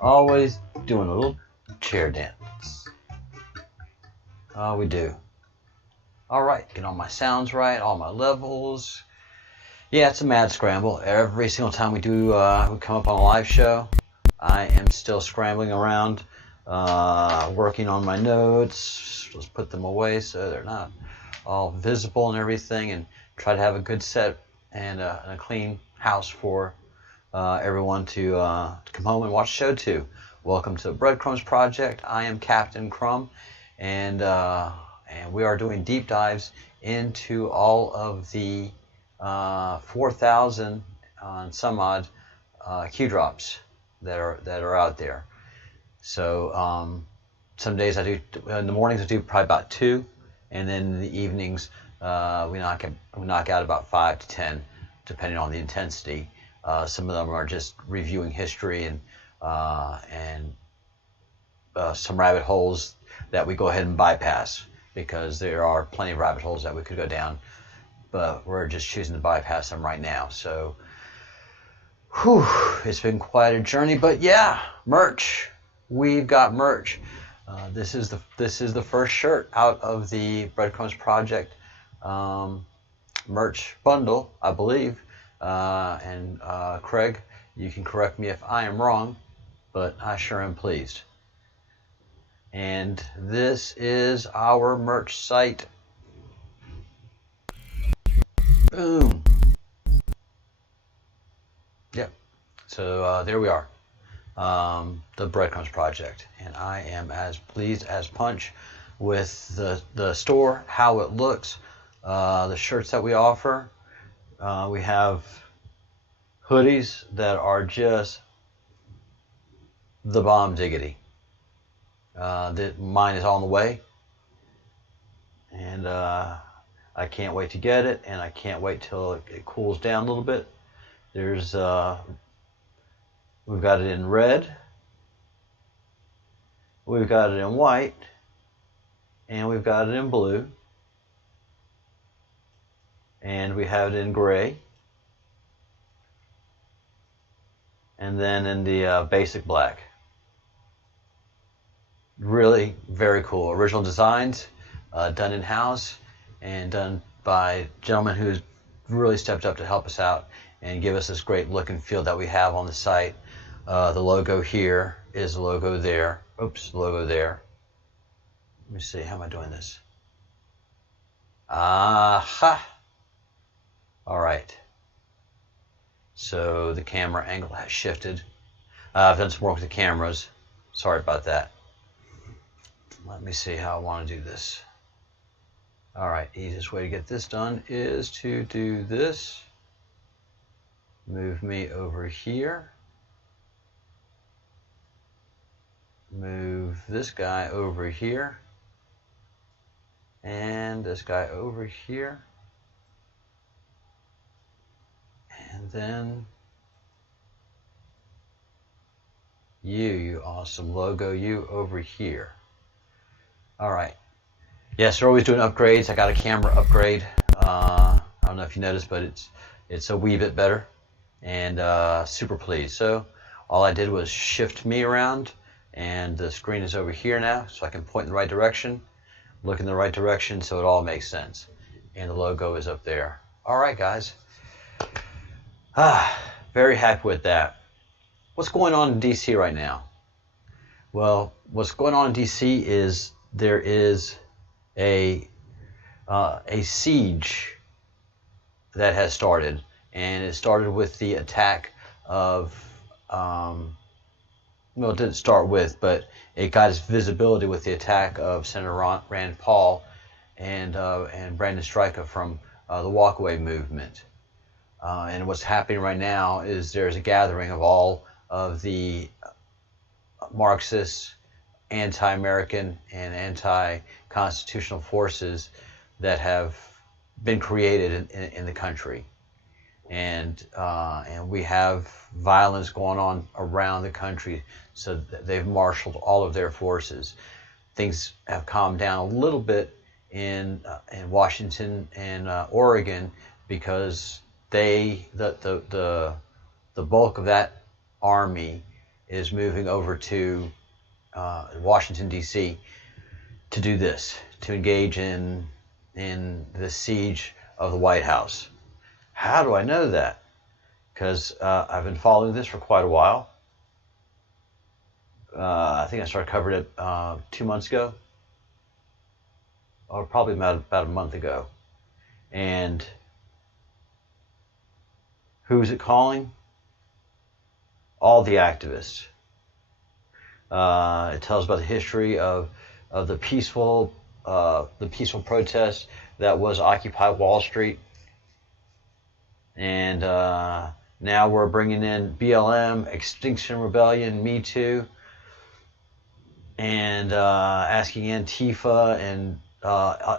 Always doing a little chair dance. Oh, we do. All right, get all my sounds right, all my levels. Yeah, it's a mad scramble. Every single time we come up on a live show, I am still scrambling around, working on my notes. Just put them away so they're not all visible and everything, and try to have a good set and a clean house for everyone to come home and watch the show too. Welcome to the Breadcrumbs Project. I am Captain Crumb, and we are doing deep dives into all of the 4,000 and some odd Q drops that are out there. So some days I do, in the mornings I do probably about 2, and then in the evenings we knock out about 5 to 10, depending on the intensity. Some of them are just reviewing history and some rabbit holes that we go ahead and bypass, because there are plenty of rabbit holes that we could go down, but we're just choosing to bypass them right now. So, whew, it's been quite a journey. But yeah, merch. We've got merch. This is the first shirt out of the Breadcrumbs Project merch bundle, I believe. And Craig, you can correct me if I am wrong, but I sure am pleased. And this is our merch site. Boom. Yep. So there we are. The Breadcrumbs Project. And I am as pleased as punch with the store, how it looks, the shirts that we offer. We have hoodies that are just the bomb diggity. Mine is on the way, and I can't wait to get it, and I can't wait till it cools down a little bit. There's we've got it in red, we've got it in white, and we've got it in blue, and we have it in gray, and then in the basic black. Really very cool. Original designs, done in-house and done by gentlemen who's really stepped up to help us out and give us this great look and feel that we have on the site. The logo here is the logo there. Oops, the logo there. Let me see, how am I doing this? Aha! All right. So the camera angle has shifted. I've done some work with the cameras. Sorry about that. Let me see how I want to do this. All right, easiest way to get this done is to do this. Move me over here. Move this guy over here. And this guy over here. And then you awesome logo, you over here. All right. Yes, we're always doing upgrades. I got a camera upgrade. I don't know if you noticed, but it's a wee bit better, and super pleased. So all I did was shift me around, and the screen is over here now, so I can point in the right direction, look in the right direction, so it all makes sense. And the logo is up there. All right, guys. Very happy with that. What's going on in DC right now? Well, what's going on in DC is there is a siege that has started, and it started with the attack of well, it didn't start with, but it got its visibility with the attack of Senator Rand Paul and Brandon Stryka from the Walkaway movement. And what's happening right now is there's a gathering of all of the Marxist, anti-American, and anti-constitutional forces that have been created in the country, and we have violence going on around the country. So they've marshaled all of their forces. Things have calmed down a little bit in Washington and Oregon, because the bulk of that army is moving over to Washington, D.C. to do this, to engage in the siege of the White House. How do I know that? Because I've been following this for quite a while. I think I started covering it 2 months ago, or probably about a month ago. And who's it calling? All the activists. It tells about the history of the peaceful protest that was Occupy Wall Street, and now we're bringing in BLM, Extinction Rebellion, Me Too, and asking Antifa and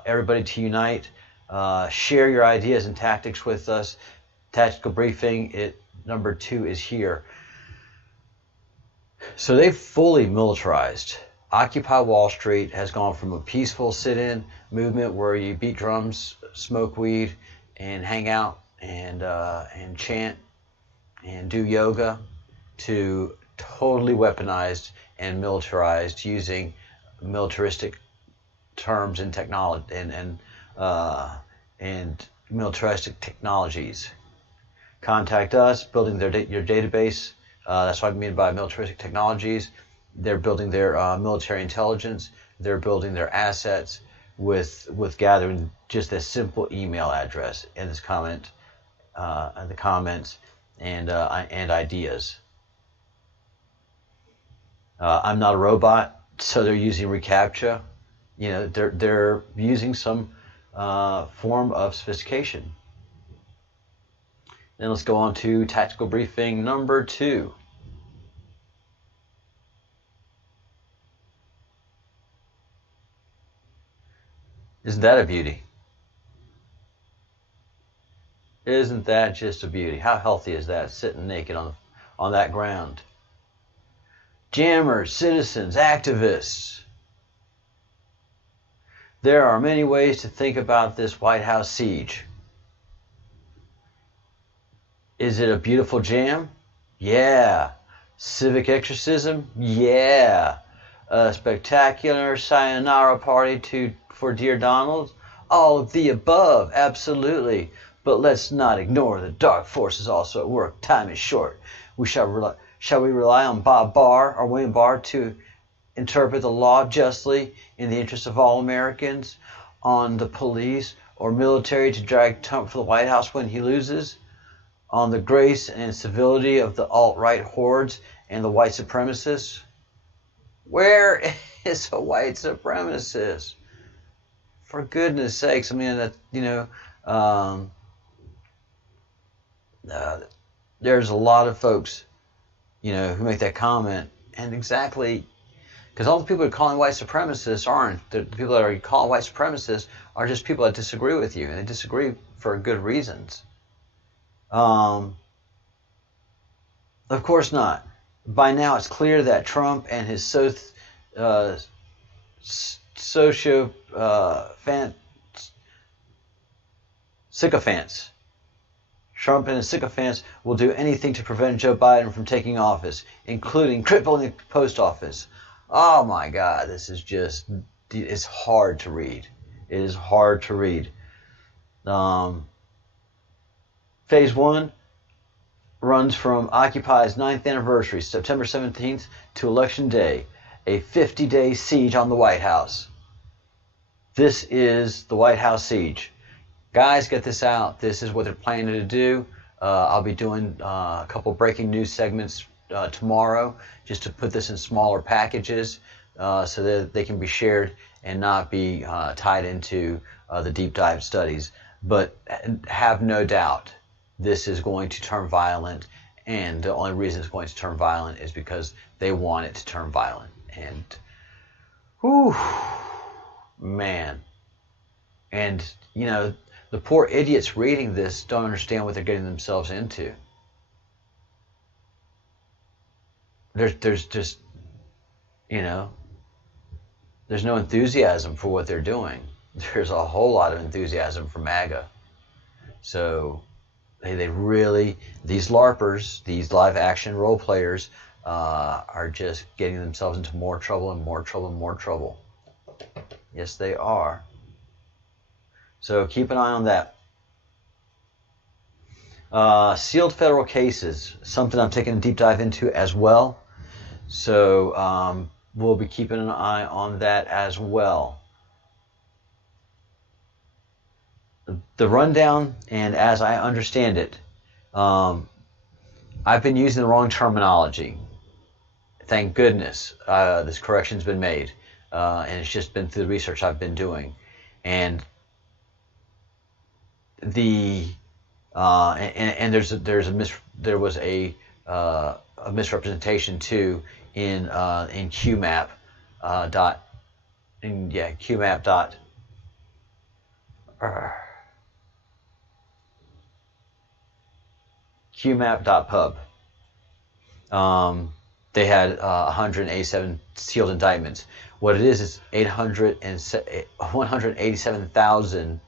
everybody to unite, share your ideas and tactics with us. Tactical briefing number 2 is here. So they've fully militarized. Occupy Wall Street has gone from a peaceful sit-in movement where you beat drums, smoke weed, and hang out and chant and do yoga, to totally weaponized and militarized, using militaristic terms and technology and militaristic technologies. Contact us, building your database. That's what I mean by militaristic technologies. They're building their military intelligence. They're building their assets with gathering just a simple email address in this comment, the comments, and ideas. I'm not a robot, so they're using reCAPTCHA. You know, they're using some form of sophistication. Then let's go on to tactical briefing number 2. Isn't that a beauty? Isn't that just a beauty? How healthy is that, sitting naked on that ground? Jammers, citizens, activists. There are many ways to think about this White House siege. Is it a beautiful jam? Yeah. Civic exorcism? Yeah. A spectacular sayonara party for dear Donald? All of the above, absolutely. But let's not ignore the dark forces also at work. Time is short. Shall we rely on Bob Barr or William Barr to interpret the law justly in the interest of all Americans? On the police or military to drag Trump for the White House when he loses? On the grace and civility of the alt-right hordes and the white supremacists? Where is a white supremacist? For goodness sakes, I mean, that, there's a lot of folks, who make that comment, and exactly, because all the people who are calling white supremacists aren't. The people that are calling white supremacists are just people that disagree with you, and they disagree for good reasons. Of course not. By now, it's clear that Trump and his sycophants. Trump and his sycophants will do anything to prevent Joe Biden from taking office, including crippling the post office. Oh my God, this is it's hard to read. It is hard to read. Phase 1 runs from Occupy's 9th anniversary, September 17th, to Election Day, a 50-day siege on the White House. This is the White House siege. Guys, get this out. This is what they're planning to do. I'll be doing a couple breaking news segments tomorrow, just to put this in smaller packages so that they can be shared and not be tied into the deep dive studies. But have no doubt, this is going to turn violent, and the only reason it's going to turn violent is because they want it to turn violent. And, whew, man. And, the poor idiots reading this don't understand what they're getting themselves into. There's just, there's no enthusiasm for what they're doing. There's a whole lot of enthusiasm for MAGA. So they really, these LARPers, these live action role players, are just getting themselves into more trouble and more trouble and more trouble. Yes, they are. So keep an eye on that. Sealed federal cases, something I'm taking a deep dive into as well. So we'll be keeping an eye on that as well. The rundown, and as I understand it, I've been using the wrong terminology. Thank goodness this correction's been made, and it's just been through the research I've been doing. And there was a misrepresentation too in QMAP QMAP.pub. They had 187 sealed indictments. What it is 187,000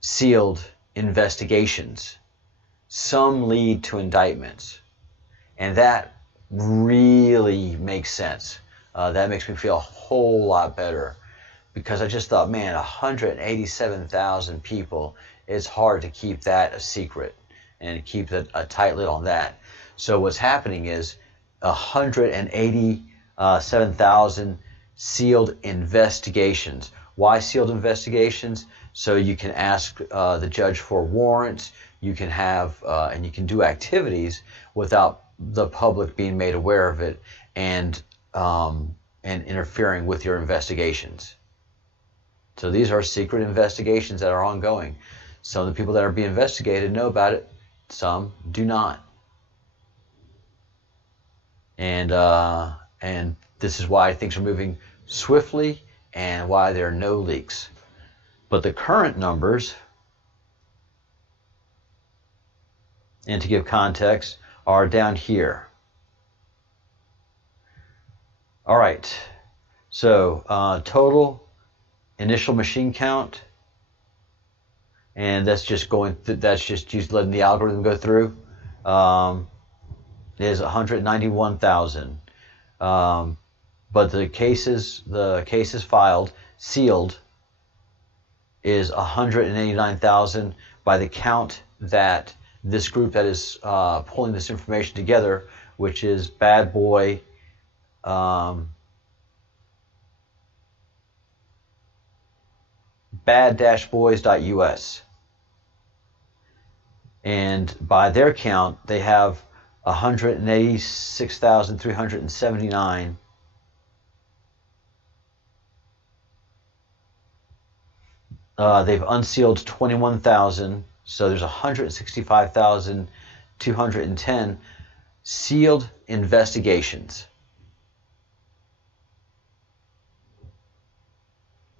sealed investigations. Some lead to indictments. And that really makes sense. That makes me feel a whole lot better, because I just thought, man, 187,000 people, it's hard to keep that a secret and keep a tight lid on that. So what's happening is 187,000 sealed investigations. Why sealed investigations? So you can ask the judge for warrants, you can have, and you can do activities without the public being made aware of it and interfering with your investigations. So these are secret investigations that are ongoing. Some of the people that are being investigated know about it, some do not. And this is why things are moving swiftly and why there are no leaks. But the current numbers and to give context, are down here. All right, so total initial machine count, and that's just letting the algorithm go through, is 191,000. But the cases filed, sealed, is 189,000 by the count that this group that is pulling this information together, which is bad-boys.us. And by their count, they have 186,379 they've unsealed 21,000, so there's 165,210 sealed investigations.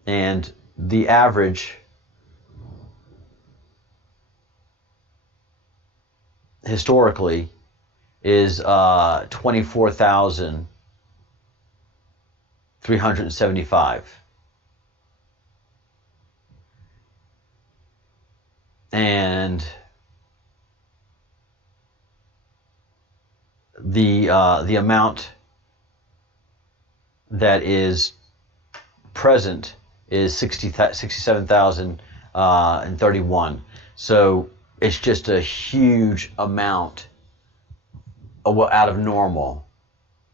And the average historically is 24,375. And the amount that is present is 67,031. So it's just a huge amount out of normal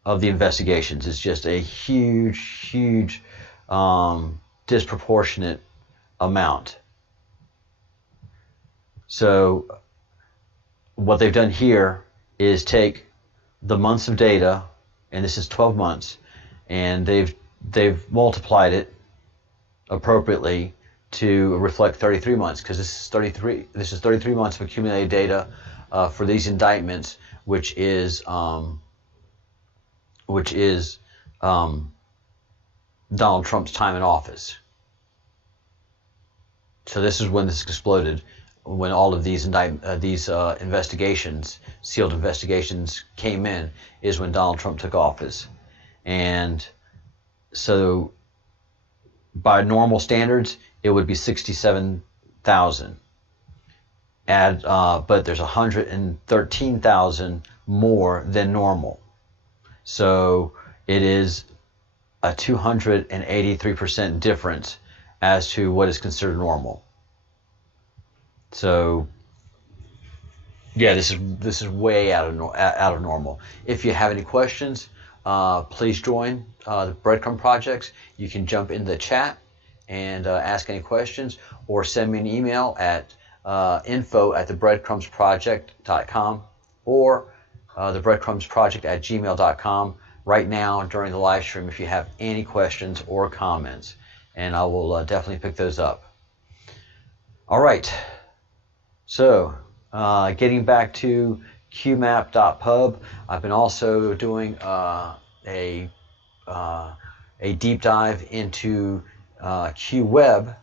of the investigations. It's just a huge disproportionate amount. So what they've done here is take the months of data, and this is 12 months, and they've multiplied it appropriately to reflect 33 months, because this is 33 months of accumulated data for these indictments, which is Donald Trump's time in office. So this is when this exploded, when all of these investigations, sealed investigations, came in, is when Donald Trump took office. And so by normal standards, it would be 67,000. But there's 113,000 more than normal. So it is a 283% difference as to what is considered normal. So yeah, this is way out of normal. If you have any questions, please join the Breadcrumb Projects. You can jump in the chat and ask any questions, or send me an email at info@thebreadcrumbsproject.com or thebreadcrumbsproject@gmail.com right now during the live stream if you have any questions or comments, and I will definitely pick those up. All right. So, getting back to qmap.pub, I've been also doing a deep dive into QWeb.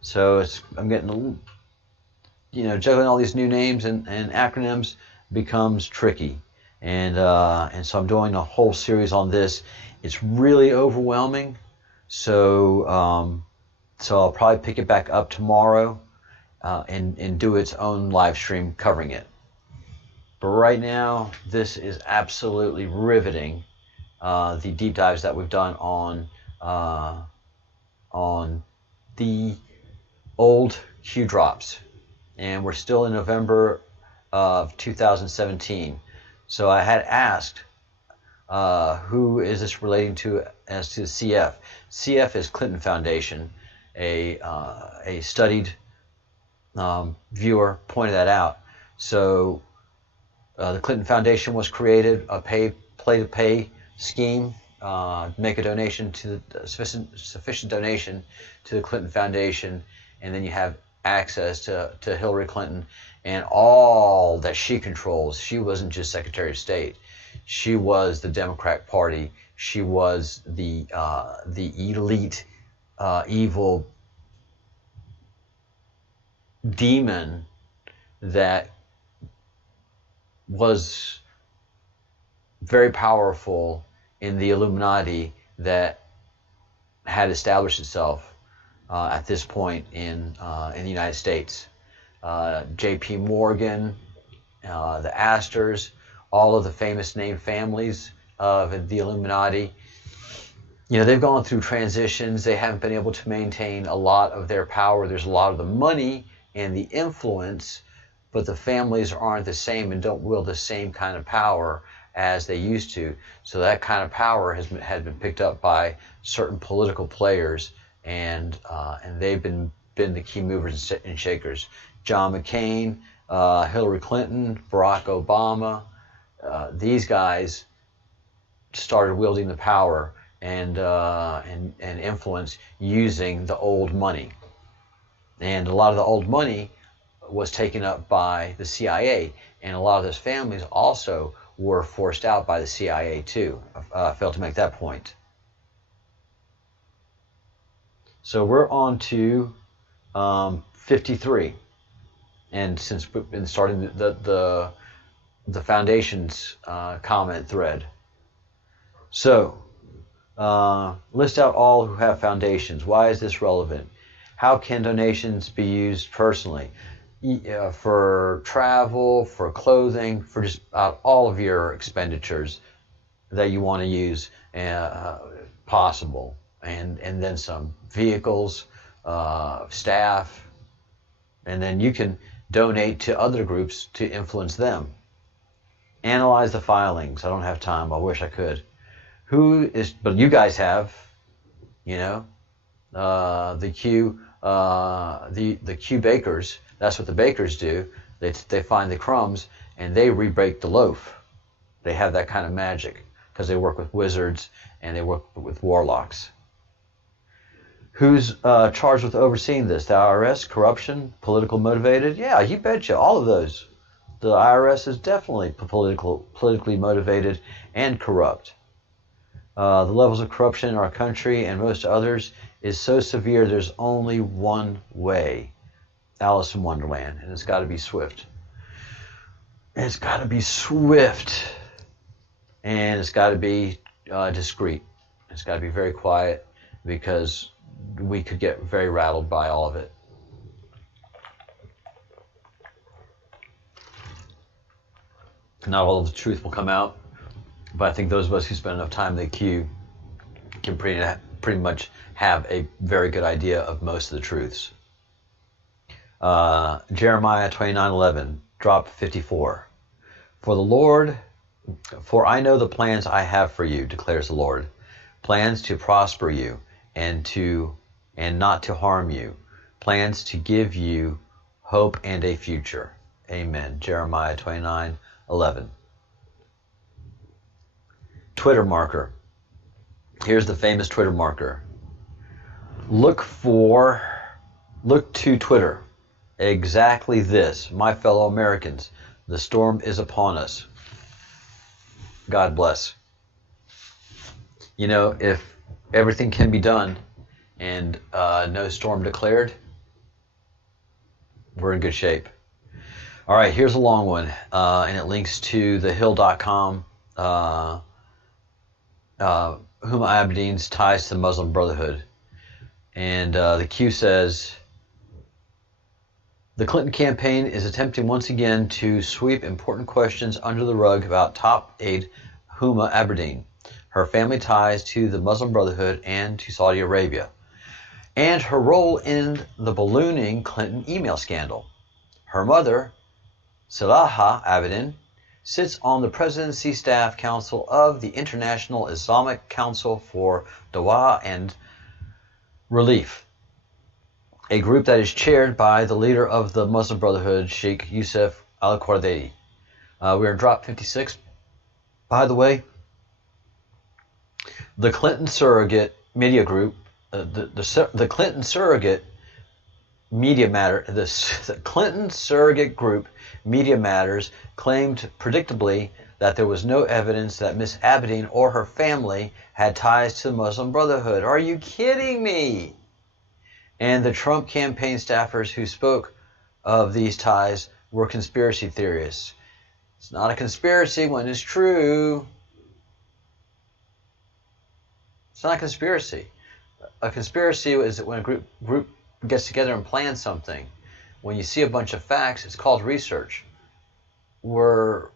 So I'm getting a little, juggling all these new names and acronyms becomes tricky, and so I'm doing a whole series on this. It's really overwhelming, so I'll probably pick it back up tomorrow. And do its own live stream covering it. But right now, this is absolutely riveting. The deep dives that we've done on the old Q drops, and we're still in November of 2017. So I had asked, who is this relating to as to CF? CF is Clinton Foundation, a studied viewer pointed that out. So the Clinton Foundation was created, a play-to-pay scheme, make a donation to the sufficient donation to the Clinton Foundation, and then you have access to Hillary Clinton and all that she controls. She wasn't just Secretary of State. She was the Democrat Party. She was the elite, evil demon that was very powerful in the Illuminati that had established itself at this point in the United States. J.P. Morgan, the Astors, all of the famous named families of the Illuminati. You know, they've gone through transitions. They haven't been able to maintain a lot of their power. There's a lot of the money and the influence, but the families aren't the same and don't wield the same kind of power as they used to. So that kind of power has been picked up by certain political players, and they've been the key movers and shakers. John McCain, Hillary Clinton, Barack Obama, these guys started wielding the power and influence using the old money. And a lot of the old money was taken up by the CIA, and a lot of those families also were forced out by the CIA too. Failed to make that point. So we're on to 53, and since we've been starting the foundation's comment thread. So list out all who have foundations. Why is this relevant? How can donations be used personally? For travel, for clothing, for just all of your expenditures that you want to use possible, and then some. Vehicles, staff, and then you can donate to other groups to influence them. Analyze the filings. I don't have time. I wish I could. But you guys have, you know, the Q bakers. That's what the bakers do. They find the crumbs and they re-bake the loaf. They have that kind of magic because they work with wizards and they work with warlocks. Who's charged with overseeing this? The IRS? Corruption? Political motivated? Yeah, you betcha. All of those. The IRS is definitely politically motivated and corrupt. The levels of corruption in our country and most others is so severe there's only one way. Alice in Wonderland. And it's got to be swift. It's got to be swift. And it's got to be discreet. It's got to be very quiet, because we could get very rattled by all of it. Not all of the truth will come out, but I think those of us who spend enough time in the queue can pretty much have a very good idea of most of the truths. Jeremiah 29:11, drop 54. For I know the plans I have for you, declares the Lord, plans to prosper you and not to harm you, plans to give you hope and a future. Amen. Jeremiah 29:11. Twitter marker. Here's the famous Twitter marker. Look to Twitter. Exactly this. My fellow Americans, the storm is upon us. God bless. You know, if everything can be done and no storm declared, we're in good shape. All right, here's a long one, and it links to thehill.com, Huma Abedin's ties to the Muslim Brotherhood. And the Q says, the Clinton campaign is attempting once again to sweep important questions under the rug about top aide Huma Abedin, her family ties to the Muslim Brotherhood and to Saudi Arabia, and her role in the ballooning Clinton email scandal. Her mother, Salaha Abedin, sits on the Presidency Staff Council of the International Islamic Council for Dawah and Relief, a group that is chaired by the leader of the Muslim Brotherhood, Sheikh Yusuf al-Qaradawi. We're in drop 56. By the way, the Clinton surrogate media group, the Clinton surrogate media matter, the Clinton surrogate group Media Matters claimed predictably that there was no evidence that Miss Abedin or her family had ties to the Muslim Brotherhood. Are you kidding me? And the Trump campaign staffers who spoke of these ties were conspiracy theorists. It's not a conspiracy when it's true. It's not a conspiracy. A conspiracy is when a group gets together and plans something. When you see a bunch of facts, it's called research. We're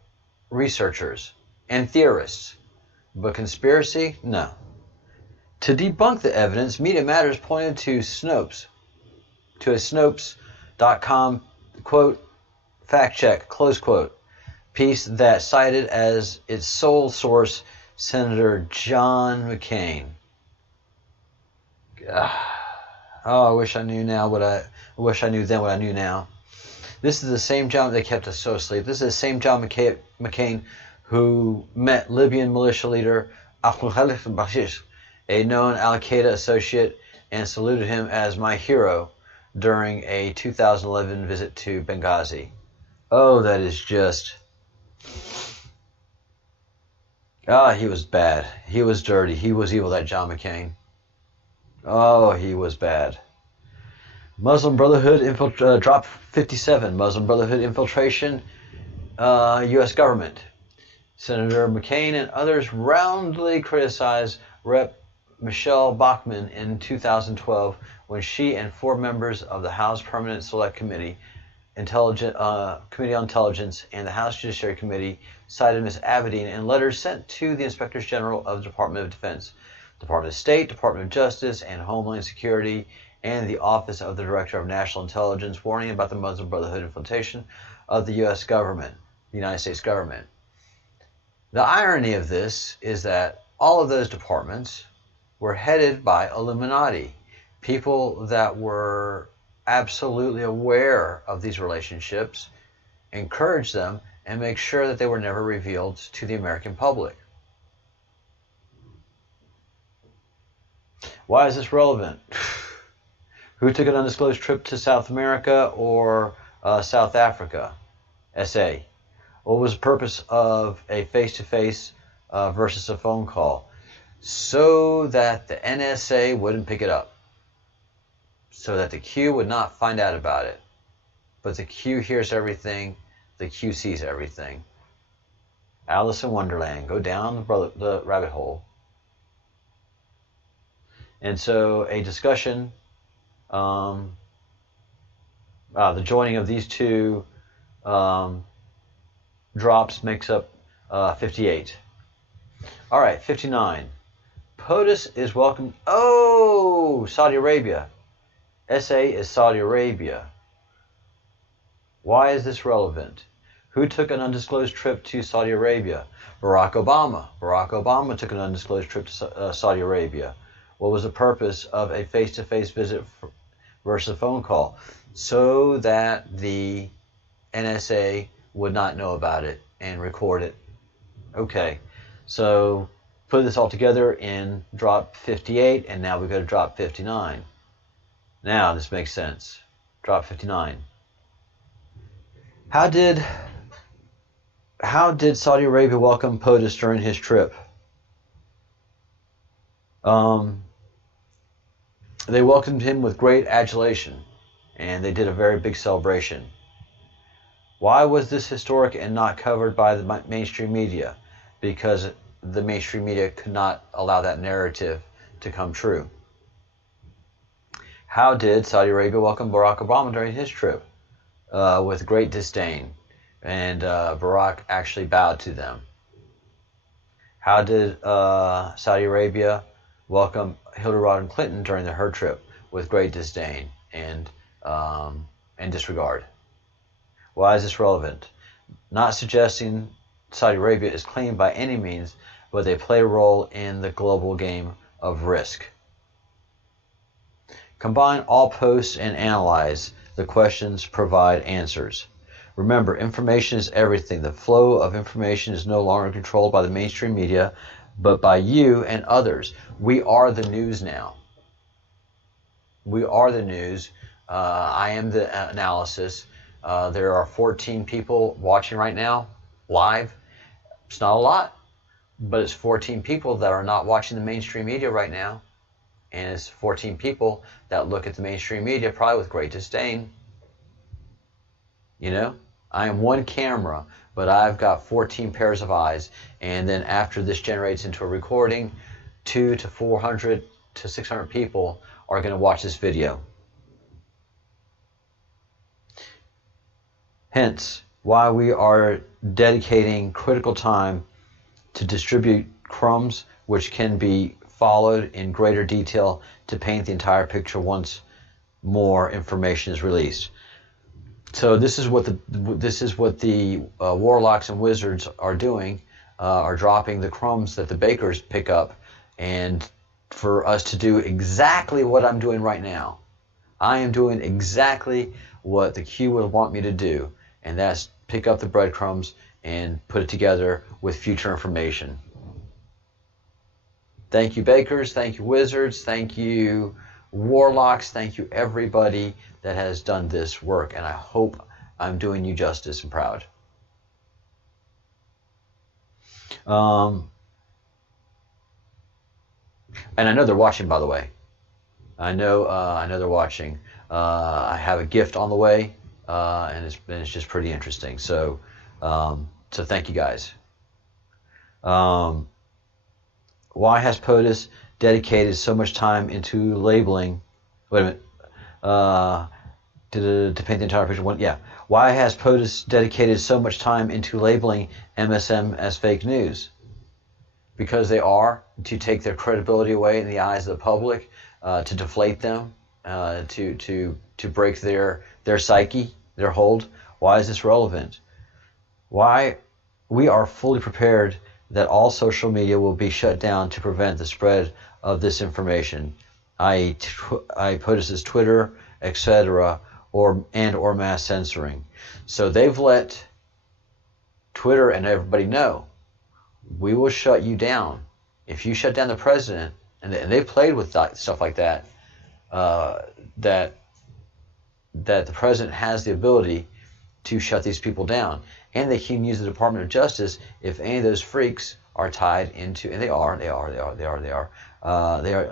researchers and theorists. But conspiracy? No. To debunk the evidence, Media Matters pointed to Snopes, to a Snopes.com, quote, fact check, close quote, piece that cited as its sole source Senator John McCain. Oh, I wish I knew now what I wish I knew then what I knew now. This is the same John that kept us so asleep. This is the same John McCain who met Libyan militia leader Abdul Bashish, a known Al-Qaeda associate, and saluted him as my hero during a 2011 visit to Benghazi. Oh, that is just... he was bad. He was dirty. He was evil, that John McCain. Oh, he was bad. Muslim Brotherhood drop 57. Muslim Brotherhood infiltration, U.S. government. Senator McCain and others roundly criticized Rep. Michelle Bachmann in 2012 when she and 4 members of the House Permanent Select Committee, Committee on Intelligence, and the House Judiciary Committee cited Ms. Abedin in letters sent to the Inspectors General of the Department of Defense, Department of State, Department of Justice, and Homeland Security, and the Office of the Director of National Intelligence, warning about the Muslim Brotherhood infiltration of the U.S. government, the United States government. The irony of this is that all of those departments were headed by Illuminati, people that were absolutely aware of these relationships, encouraged them, and make sure that they were never revealed to the American public. Why is this relevant? Who took an undisclosed trip to South America or South Africa? SA. What was the purpose of a face-to-face versus a phone call? So that the NSA wouldn't pick it up. So that the Q would not find out about it. But the Q hears everything. The Q sees everything. Alice in Wonderland. Go down the rabbit hole. And so a discussion, the joining of these two drops makes up 58. All right, 59. POTUS is welcome. Oh, Saudi Arabia. SA is Saudi Arabia. Why is this relevant? Who took an undisclosed trip to Saudi Arabia? Barack Obama. Barack Obama took an undisclosed trip to Saudi Arabia. What was the purpose of a face-to-face visit versus a phone call? So that the NSA would not know about it and record it. Okay, so put this all together in drop 58, and now we go to drop 59. Now this makes sense. Drop 59. How did Saudi Arabia welcome POTUS during his trip? They welcomed him with great adulation, and they did a very big celebration. Why was this historic and not covered by the mainstream media? Because the mainstream media could not allow that narrative to come true. How did Saudi Arabia welcome Barack Obama during his trip? With great disdain, and Barack actually bowed to them. How did Saudi Arabia welcome Hillary Rodham Clinton during her trip? With great disdain and disregard. Why is this relevant? Not suggesting Saudi Arabia is clean by any means, but they play a role in the global game of risk. Combine all posts and analyze the questions, provide answers. Remember, information is everything. The flow of information is no longer controlled by the mainstream media, but by you and others. We are the news now. We are the news. I am the analysis. There are 14 people watching right now, live. It's not a lot, but it's 14 people that are not watching the mainstream media right now. And it's 14 people that look at the mainstream media probably with great disdain. You know? I am one camera, but I've got 14 pairs of eyes. And then after this generates into a recording, 200 to 400 to 600 people are going to watch this video. Hence, why we are dedicating critical time to distribute crumbs, which can be followed in greater detail to paint the entire picture once more information is released. So this is what the warlocks and wizards are doing, are dropping the crumbs that the bakers pick up, and for us to do exactly what I'm doing right now. I am doing exactly what the Q would want me to do, and that's pick up the breadcrumbs and put it together with future information. Thank you, bakers. Thank you, wizards. Thank you, warlocks. Thank you, everybody that has done this work, and I hope I'm doing you justice and proud. And I know they're watching, by the way. I know they're watching. I have a gift on the way, and it's just pretty interesting. So thank you guys. Why has POTUS dedicated so much time into labeling? Wait a minute. To paint the entire picture. Why has POTUS dedicated so much time into labeling MSM as fake news? Because they are, to take their credibility away in the eyes of the public, to deflate them, to break their psyche, their hold. Why is this relevant? Why? We are fully prepared that all social media will be shut down to prevent the spread of this information, i.e. POTUS's Twitter, etc., or mass censoring. So they've let Twitter and everybody know, we will shut you down. If you shut down the president, and they played with stuff like that, that the president has the ability to shut these people down. And they can use the Department of Justice if any of those freaks are tied into, and they are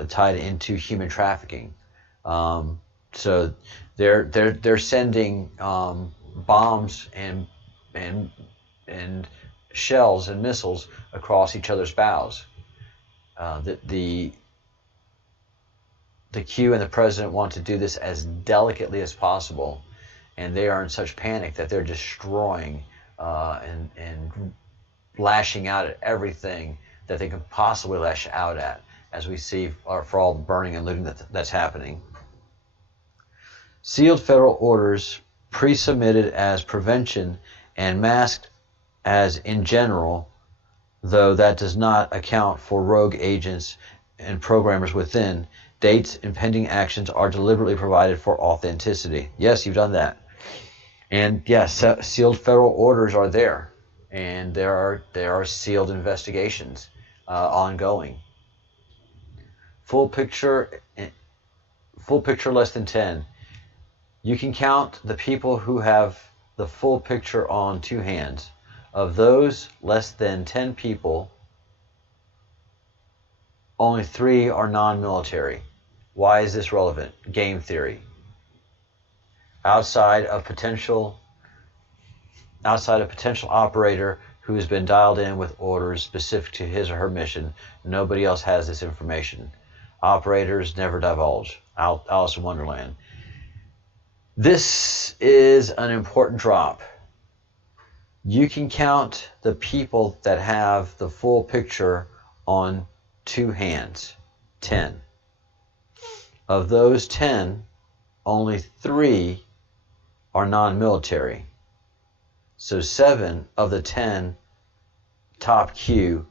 tied into human trafficking. So they're sending bombs and shells and missiles across each other's bows. The Q and the president want to do this as delicately as possible, and they are in such panic that they're destroying and lashing out at everything that they can possibly lash out at, as we see for all the burning and looting that's happening. Sealed federal orders pre-submitted as prevention and masked as in general, though that does not account for rogue agents and programmers within. Dates and pending actions are deliberately provided for authenticity. Yes, you've done that. And yes, sealed federal orders are there, and there are sealed investigations ongoing. Full picture less than 10. You can count the people who have the full picture on two hands. Of those less than 10 people, only 3 are non-military. Why is this relevant? Game theory. Outside a potential operator who has been dialed in with orders specific to his or her mission, nobody else has this information. Operators never divulge. Alice in Wonderland. This is an important drop. You can count the people that have the full picture on two hands. 10. Of those 10, only 3 are non-military. So 7 of the 10 top Q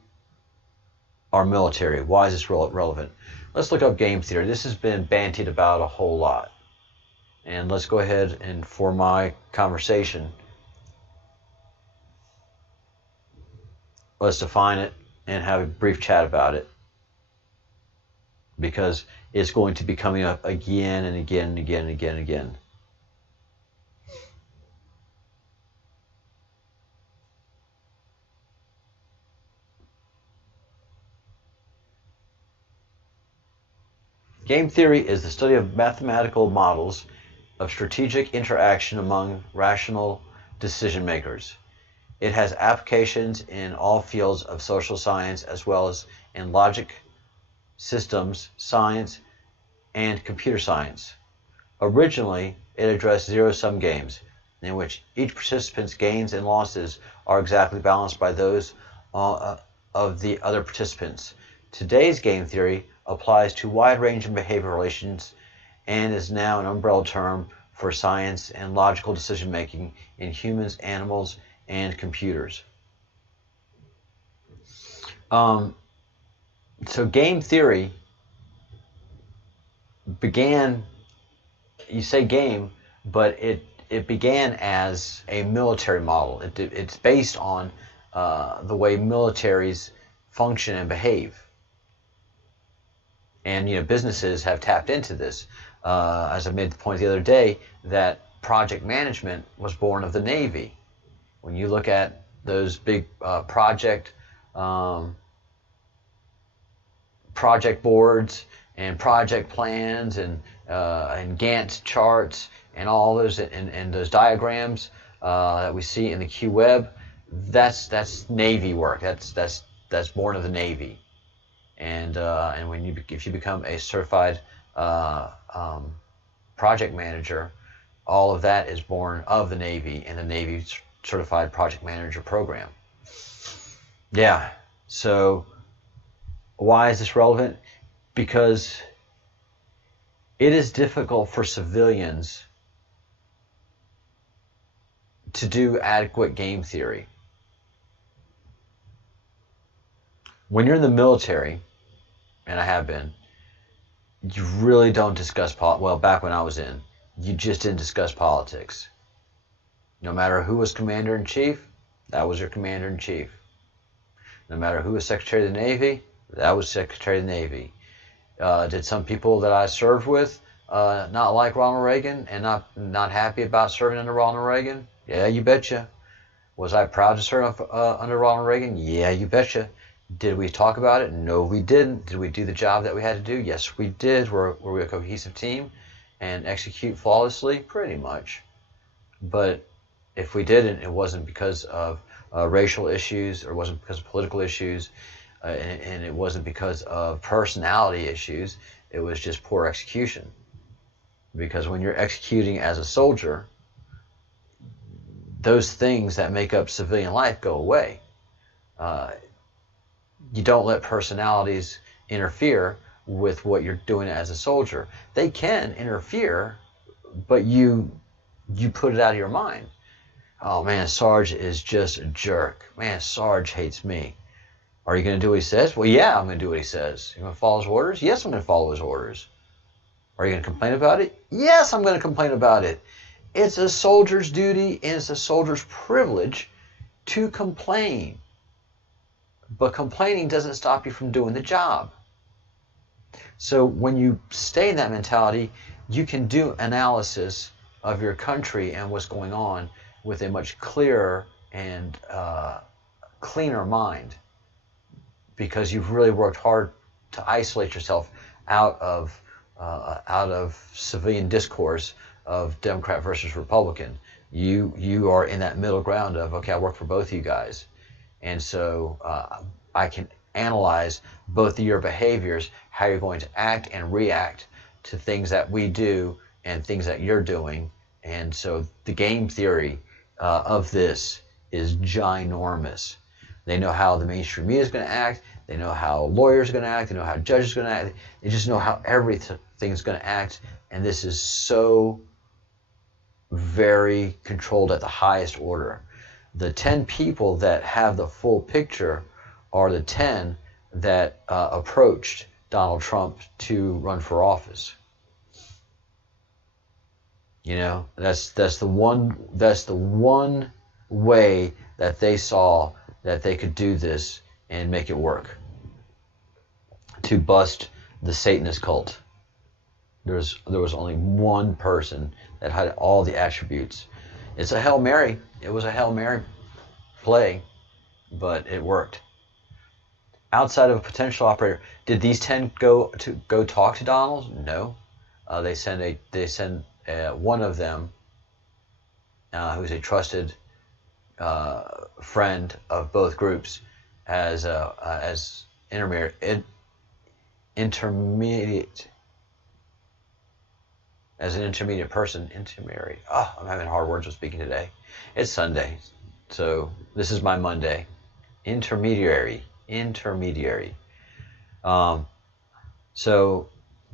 are military. Why is this relevant? Let's look up game theory. This has been bantied about a whole lot. And let's go ahead and, for my conversation, let's define it and have a brief chat about it, because it's going to be coming up again and again and again and again and again. Game theory is the study of mathematical models of strategic interaction among rational decision makers. It has applications in all fields of social science as well as in logic, systems, science, and computer science. Originally, it addressed zero-sum games, in which each participant's gains and losses are exactly balanced by those of the other participants. Today's game theory applies to wide-ranging behavioral relations and is now an umbrella term for science and logical decision-making in humans, animals, and computers. So game theory began, you say game, but it began as a military model. It's based on the way militaries function and behave. And businesses have tapped into this. As I made the point the other day, that project management was born of the Navy. When you look at those big project boards and project plans and Gantt charts and all those and those diagrams that we see in the Q Web, that's Navy work. That's born of the Navy. And if you become a certified project manager, all of that is born of the Navy and the Navy Certified Project Manager program. Yeah. So why is this relevant? Because it is difficult for civilians to do adequate game theory. When you're in the military, and I have been, you really don't discuss politics. Well, back when I was in, you just didn't discuss politics. No matter who was commander-in-chief, that was your commander-in-chief. No matter who was Secretary of the Navy, that was Secretary of the Navy. Did some people that I served with not like Ronald Reagan and not happy about serving under Ronald Reagan? Yeah, you betcha. Was I proud to serve under Ronald Reagan? Yeah, you betcha. Did we talk about it? No, we didn't. Did we do the job that we had to do? Yes, we did. Were we a cohesive team and execute flawlessly? Pretty much. But if we didn't, it wasn't because of racial issues, or it wasn't because of political issues, and it wasn't because of personality issues. It was just poor execution. Because when you're executing as a soldier, those things that make up civilian life go away. You don't let personalities interfere with what you're doing as a soldier. They can interfere, but you put it out of your mind. Oh man, Sarge is just a jerk. Man, Sarge hates me. Are you going to do what he says? Well, yeah, I'm going to do what he says. You going to follow his orders? Yes, I'm going to follow his orders. Are you going to complain about it? Yes, I'm going to complain about it. It's a soldier's duty and it's a soldier's privilege to complain. But complaining doesn't stop you from doing the job. So when you stay in that mentality, you can do analysis of your country and what's going on with a much clearer and cleaner mind, because you've really worked hard to isolate yourself out of civilian discourse of Democrat versus Republican. You are in that middle ground of, okay, I work for both of you guys. And so I can analyze both of your behaviors, how you're going to act and react to things that we do and things that you're doing. And so the game theory of this is ginormous. They know how the mainstream media is going to act. They know how lawyers are going to act. They know how judges are going to act. They just know how everything is going to act. And this is so very controlled at the highest order. The 10 people that have the full picture are the 10 that approached Donald Trump to run for office. You know, that's the one way that they saw that they could do this and make it work, to bust the Satanist cult. There was only one person that had all the attributes. It's a Hail Mary. It was a Hail Mary play, but it worked. Outside of a potential operator, did these 10 go talk to Donald? No. They send one of them, who's a trusted friend of both groups as intermediate as an intermediate person. Intermediary. Oh, I'm having hard words with speaking today. It's Sunday, so this is my Monday. Intermediary. So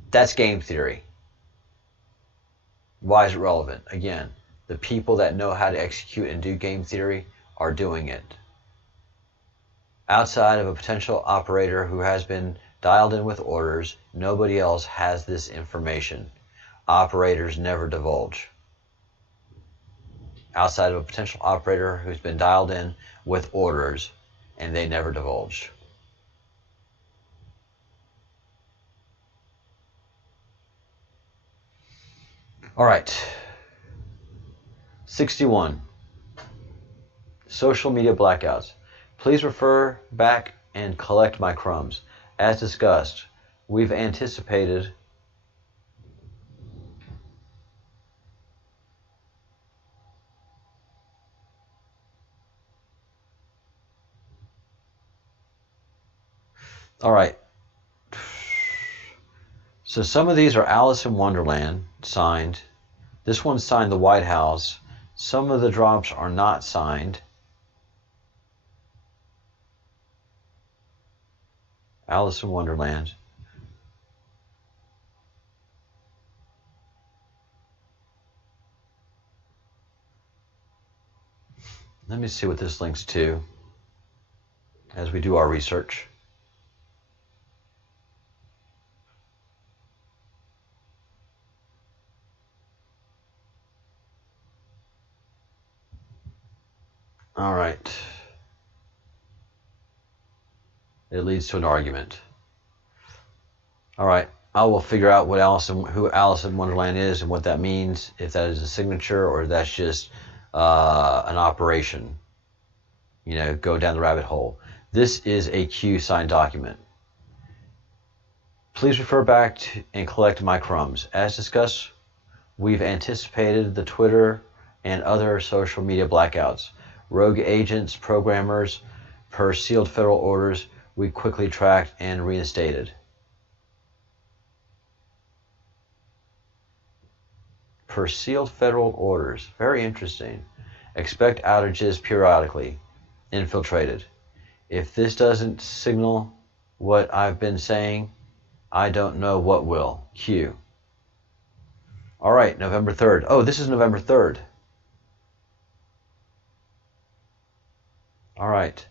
that's game theory. Why is it relevant? Again, the people that know how to execute and do game theory are doing it. Outside of a potential operator who has been dialed in with orders, nobody else has this information. Operators never divulge. Outside of a potential operator who's been dialed in with orders, and they never divulge. All right. 61. Social media blackouts. Please refer back and collect my crumbs. As discussed, we've anticipated All right. So some of these are Alice in Wonderland signed. This one's signed the White House. Some of the drops are not signed. Alice in Wonderland. Let me see what this links to as we do our research. All right. It leads to an argument. All right. I will figure out who Alice in Wonderland is and what that means, if that is a signature or that's just an operation. You know, go down the rabbit hole. This is a Q signed document. Please refer back to and collect my crumbs. As discussed, we've anticipated the Twitter and other social media blackouts. Rogue agents, programmers, per sealed federal orders, we quickly tracked and reinstated. Per sealed federal orders. Very interesting. Expect outages periodically. Infiltrated. If this doesn't signal what I've been saying, I don't know what will. Q. All right, November 3rd. Oh, this is November 3rd. All right.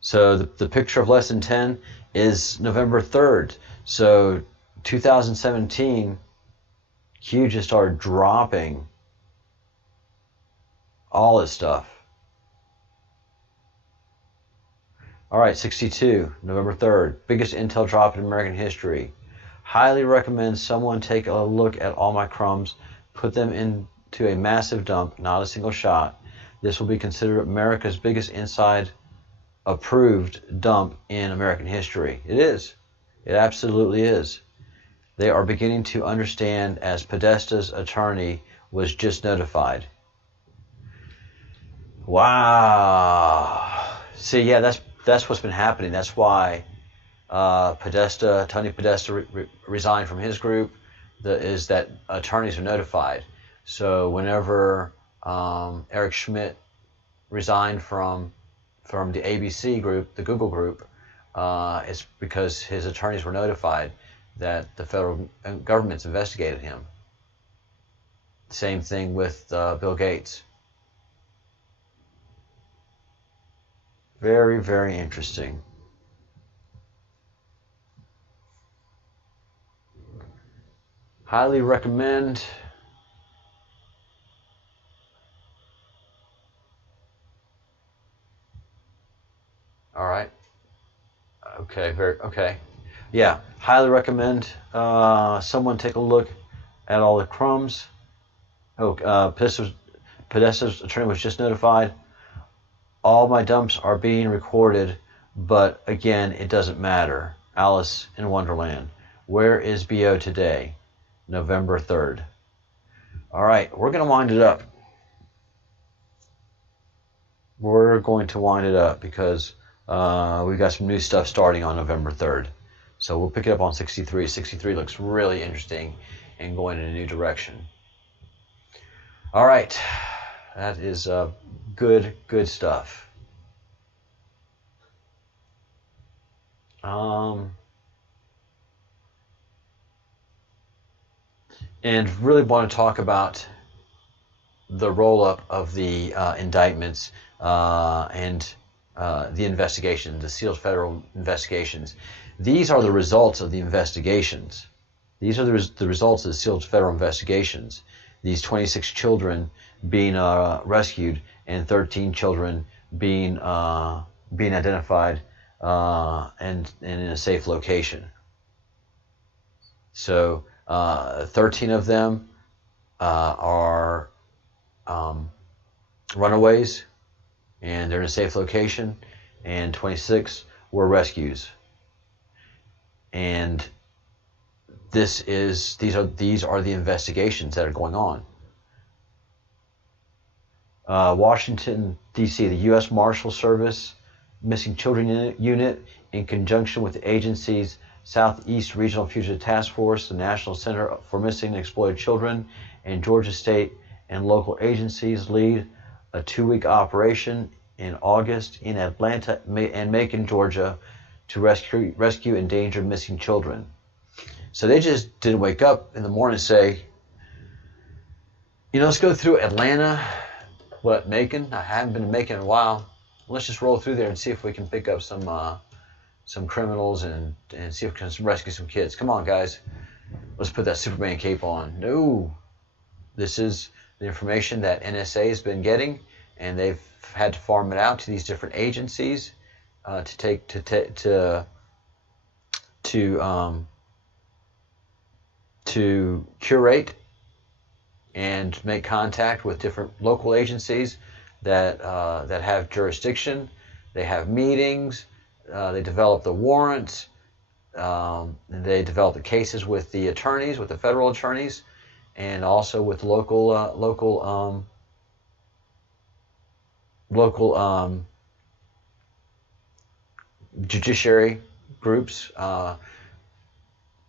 So the picture of lesson 10 is November 3rd. So 2017, Q just started dropping all his stuff. All right, 62, November 3rd. Biggest intel drop in American history. Highly recommend someone take a look at all my crumbs, put them into a massive dump, not a single shot. This will be considered America's biggest inside approved dump in American history. It is. It absolutely is. They are beginning to understand, as Podesta's attorney was just notified. Wow. See, yeah, that's what's been happening. That's why Tony Podesta resigned from his group. Is that attorneys are notified. So whenever Eric Schmidt resigned from the ABC group, the Google group, it's because his attorneys were notified that the federal government's investigated him. Same thing with Bill Gates. Very, very interesting. Highly recommend. All right. Okay. Okay. Yeah. Highly recommend someone take a look at all the crumbs. Oh, Podesta's attorney was just notified. All my dumps are being recorded, but again, it doesn't matter. Alice in Wonderland. Where is BO today? November 3rd. All right, we're going to wind it up. we're going to wind it up because we've got some new stuff starting on November 3rd. So we'll pick it up on 63. 63 looks really interesting and going in a new direction. All right, that is good stuff. And really want to talk about the roll-up of the indictments and the investigation, the sealed federal investigations. These are the results of the investigations. These are the results of the sealed federal investigations. These 26 children being rescued and 13 children being identified and in a safe location. So 13 of them are runaways and they're in a safe location, and 26 were rescues. And these are the investigations that are going on. Washington, D.C., the U.S. Marshal Service Missing Children Unit, in conjunction with the agency's Southeast Regional Fugitive Task Force, the National Center for Missing and Exploited Children, and Georgia State and local agencies, lead a 2-week operation in August in Atlanta and Macon, Georgia, to rescue endangered missing children. So they just didn't wake up in the morning and say, let's go through Atlanta, Macon? I haven't been to Macon in a while. Let's just roll through there and see if we can pick up some criminals and see if we can rescue some kids. Come on, guys. Let's put that Superman cape on. No. This is the information that NSA has been getting, and they've had to farm it out to these different agencies to curate and make contact with different local agencies that have jurisdiction. They have meetings. They develop the warrants. They develop the cases with the attorneys, with the federal attorneys, and also with local judiciary groups,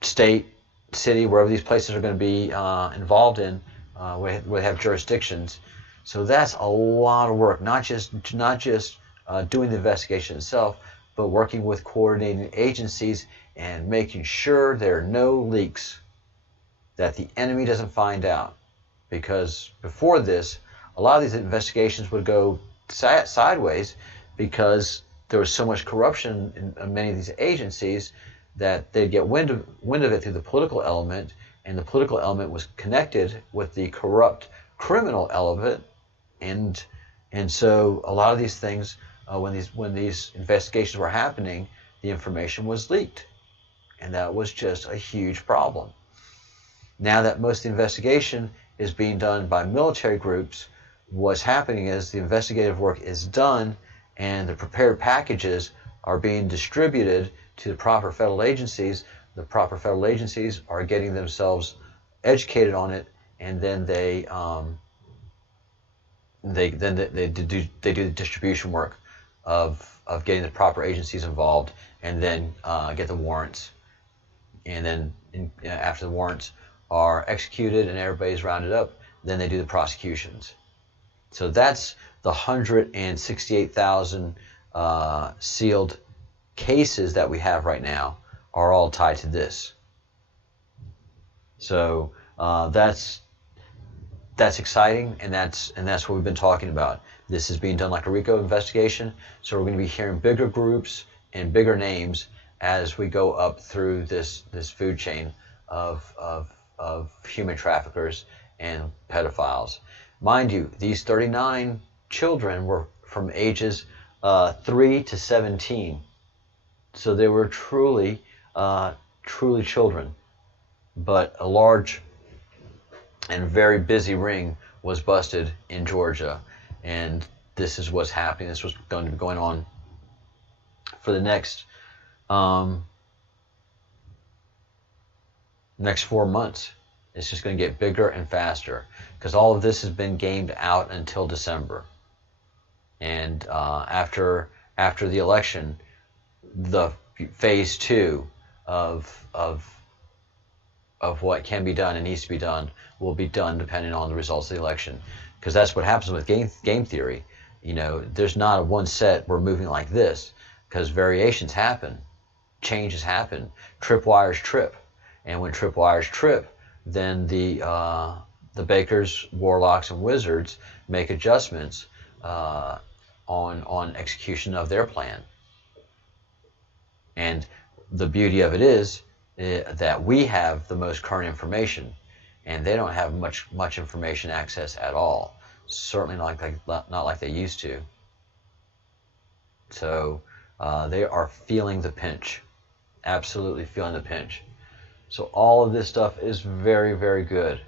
state, city, wherever these places are going to be involved in, where they have jurisdictions. So that's a lot of work, not just doing the investigation itself, but working with coordinating agencies and making sure there are no leaks, that the enemy doesn't find out. Because before this, a lot of these investigations would go sideways because there was so much corruption in many of these agencies that they'd get wind of it through the political element, and the political element was connected with the corrupt criminal element, and so a lot of these things, when these investigations were happening, the information was leaked, and that was just a huge problem. Now that most of the investigation is being done by military groups, what's happening is the investigative work is done and the prepared packages are being distributed to the proper federal agencies. The proper federal agencies are getting themselves educated on it, and then they do the distribution work of getting the proper agencies involved, and then get the warrants, and then after the warrants are executed and everybody's rounded up, then they do the prosecutions. So that's the 168,000 sealed cases that we have right now are all tied to this. So that's exciting, and that's what we've been talking about. This is being done like a RICO investigation, so we're going to be hearing bigger groups and bigger names as we go up through this food chain of human traffickers and pedophiles. Mind you, these 39 children were from ages 3 to 17, so they were truly children. But a large and very busy ring was busted in Georgia, and this is what's happening. This was going to be going on for the next 4 months. It's just going to get bigger and faster because all of this has been gamed out until December. And after the election, the phase 2 of what can be done and needs to be done will be done depending on the results of the election. Because that's what happens with game theory. You know, there's not a one set we're moving like this, because variations happen, changes happen, tripwires trip, and when tripwires trip, then the bakers, warlocks, and wizards make adjustments on execution of their plan. And the beauty of it is that we have the most current information, and they don't have much information access at all. Certainly not like they used to. So they are feeling the pinch, absolutely feeling the pinch. So all of this stuff is very, very good,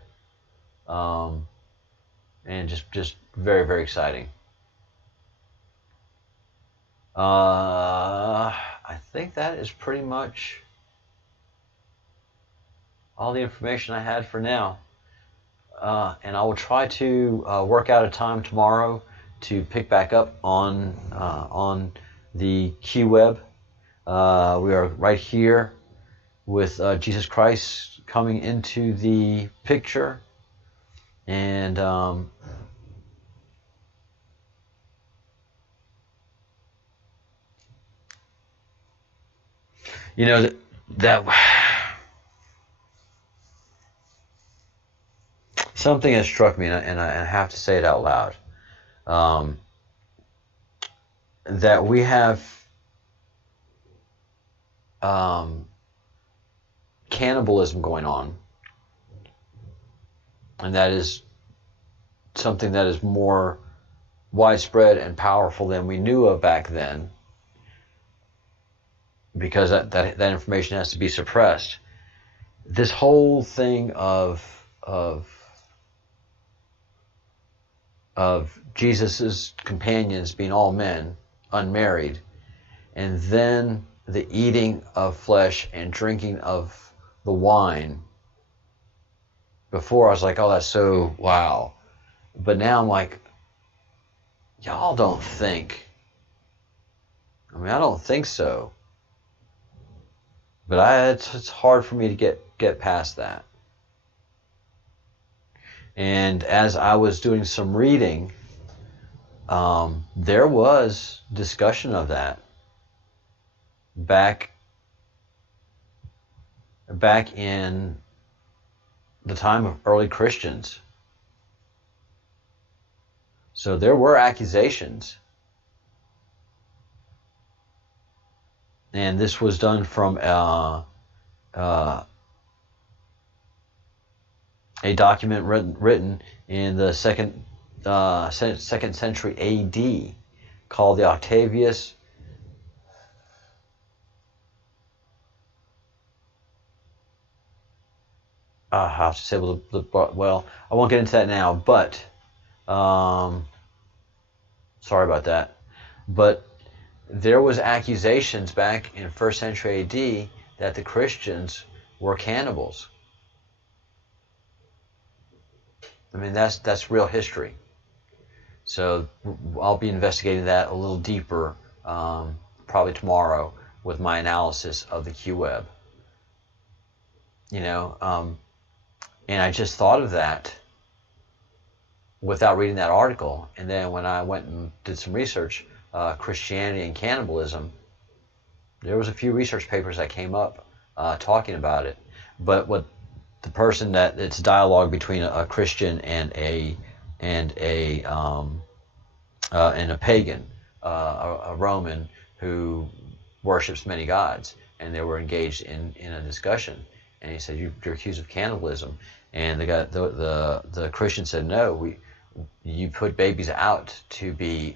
and just very, very exciting. I think that is pretty much all the information I had for now. And I will try to work out a time tomorrow to pick back up on the QWeb. We are right here with Jesus Christ coming into the picture, and you know that something has struck me, and I have to say it out loud. That we have cannibalism going on, and that is something that is more widespread and powerful than we knew of back then, because that information has to be suppressed. This whole thing of Jesus's companions being all men, unmarried, and then the eating of flesh and drinking of the wine. Before I was like, oh, that's so wow. But now I'm like, y'all don't think. I mean, I don't think so. But it's hard for me to get past that. And as I was doing some reading, there was discussion of that back in the time of early Christians. So there were accusations. And this was done from a document written in the second century A.D. called the Octavius I have to say, well, I won't get into that now, but sorry about that. But there was accusations back in 1st century A.D. that the Christians were cannibals. I mean, that's real history. So I'll be investigating that a little deeper, probably tomorrow, with my analysis of the QWeb. You know, and I just thought of that without reading that article. And then when I went and did some research, Christianity and cannibalism, there was a few research papers that came up talking about it. But what the person that it's dialogue between a Christian and a pagan, a Roman who worships many gods, and they were engaged in a discussion. And he said, "You're accused of cannibalism." And the Christian said, "No, you put babies out to be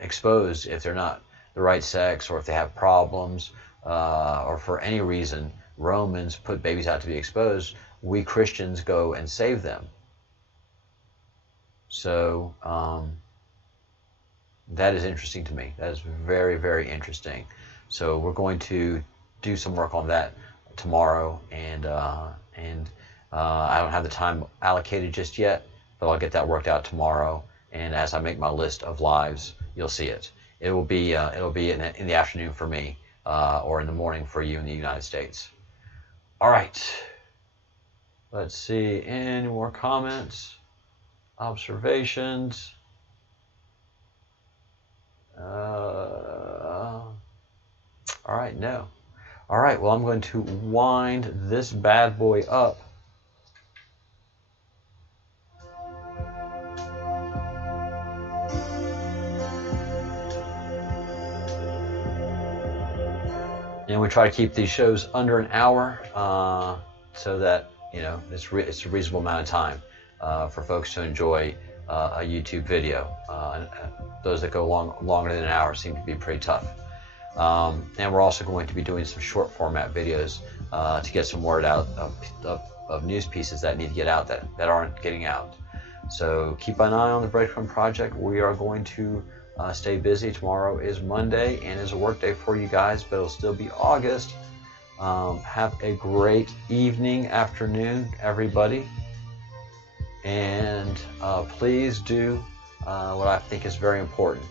exposed if they're not the right sex, or if they have problems, or for any reason. Romans put babies out to be exposed. We Christians go and save them." So that is interesting to me. That is very, very interesting. So we're going to do some work on that tomorrow, and I don't have the time allocated just yet, but I'll get that worked out tomorrow, And as I make my list of lives, you'll see it. It'll be in the afternoon for me, or in the morning for you in the United States. All right. Let's see, any more comments, observations? All right, no. All right, well, I'm going to wind this bad boy up. And we try to keep these shows under an hour, so that, you know, it's a reasonable amount of time for folks to enjoy a YouTube video. Those that go longer than an hour seem to be pretty tough. And we're also going to be doing some short format videos to get some word out of news pieces that need to get out that aren't getting out. So keep an eye on the Breadcrumb Project. We are going to stay busy. Tomorrow is Monday and is a work day for you guys, but it'll still be August. Have a great evening, afternoon, everybody. And please do what I think is very important,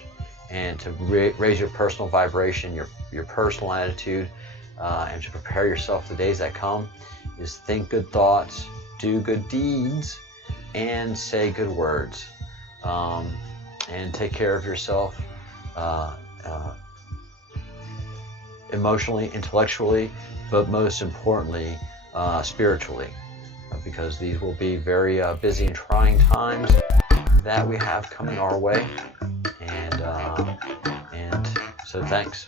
and to raise your personal vibration, your personal attitude, and to prepare yourself for the days that come, is think good thoughts, do good deeds, and say good words. And take care of yourself emotionally, intellectually, but most importantly, spiritually, because these will be very busy and trying times that we have coming our way. And so thanks.